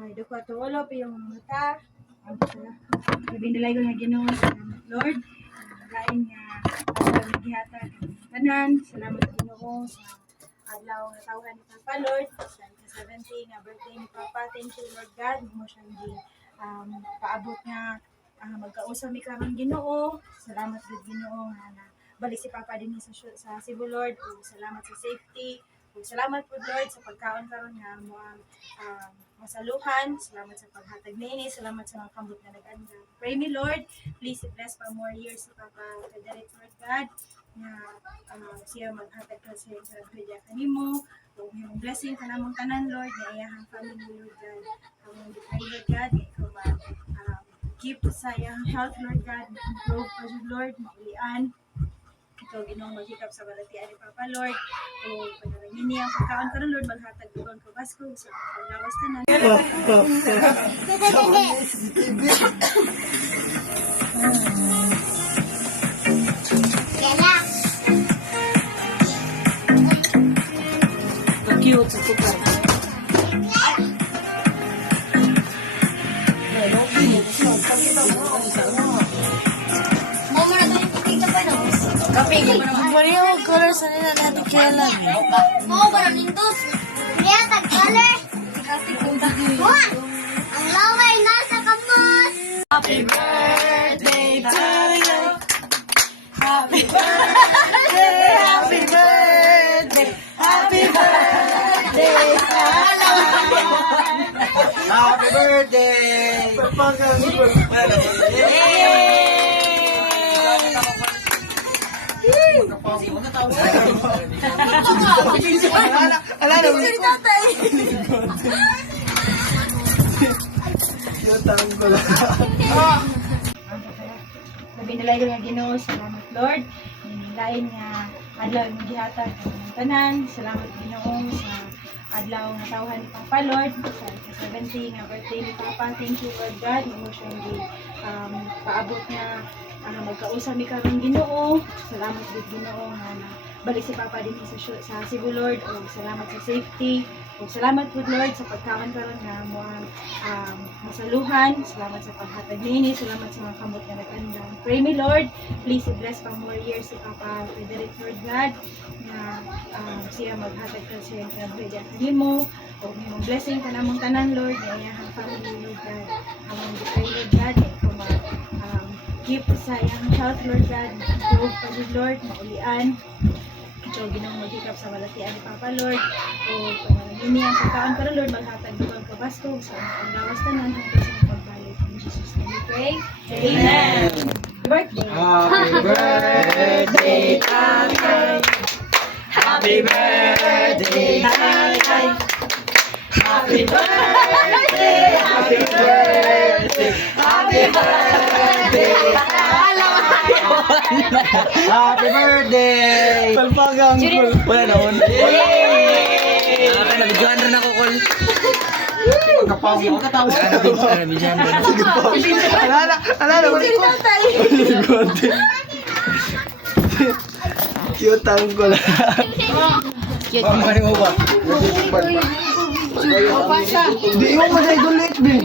Ay, duko to ulo pa yung mata. Sabihin nila yung Ginoo, salamat Lord. Lain nga adlaw nga gihatag tanan. Salamat Ginoo sa adlaw nga tawhan ni Papa Lord sa 17 nga birthday ni Papa. Thank you Lord God mo siyang paabot nga magkausap mi karon Ginoo. Salamat gid Ginoo nga balik si Papa din sa Cebu Lord. O salamat sa safety. O salamat po Lord sa pagkaon karon nga mo masaluhan. Salamat sa paghatag niini. Salamat sa mga kambot na nag-anda. Pray me Lord, please bless pa more years si Papa Frederick Lord God na siya maghatag ka sa pagkakadya kanimo. O may blessing ka namang tanan Lord na iyahang family Lord God. Ang pray Lord God na ikaw keep sa iyang health Lord God, improve pa Lord, maulian. Ito, Ginoong maghikap sa balatian ni Papa Lord. O panalangin niya ang pagkaon ka Lord, maghatag doon ka basko sa paglawas na Cute sa tukar. Maria, color sa nila natin kaya lang. Oo, parang nindos. Kaya tag-color. Ang laway nasa kamot. Happy birthday to you. Happy birthday, happy birthday, happy birthday. Happy birthday! Sabi nila yung Ginoo, salamat Lord. Lain nga adlaw nga gihatag ang tanan. Salamat Ginoo sa adlaw nga tawhan ni Papa Lord sa 17 nga birthday ni Papa. Thank you Lord God. Mo siyang paabot nga magkausap mi karon Ginoo. Salamat gid Ginoo nga balik si Papa din sa Cebu Lord. O salamat sa safety. O salamat po Lord sa pagkaon karon nga mo masaluhan. Salamat sa paghatag niini. Salamat sa mga kamot nga nag-anda. Pray me Lord, please bless pa more years si Papa Frederick Lord God na siya maghatag ka siya ng pwede kanimo. O may blessing ka namang tanan Lord na iyahang family Lord God. Among pray Lord God ikaw keep sa iyang health Lord God. Improve pa Lord, maulian. Ito, Ginoong maghikap sa balatian ni Papa Lord. O panalangin ang pagkaon ka Lord, maghatag doon ka basko sa ang lawas tanan hanggang sa pagbalik. In Jesus' name we pray. Amen. Birthday. Happy birthday, Tatay! Happy birthday, Tatay! Happy birthday! Happy birthday! Happy birthday! Happy birthday! Palpagang. Wala na on. Yay! Nabidyohan rin ako, Col. Kasi magkatawa. Nabidyohan rin ako. Alala. Cute ang ko lang. Cute. Mamarin mo ba? Hindi mo madai doon late, Ben.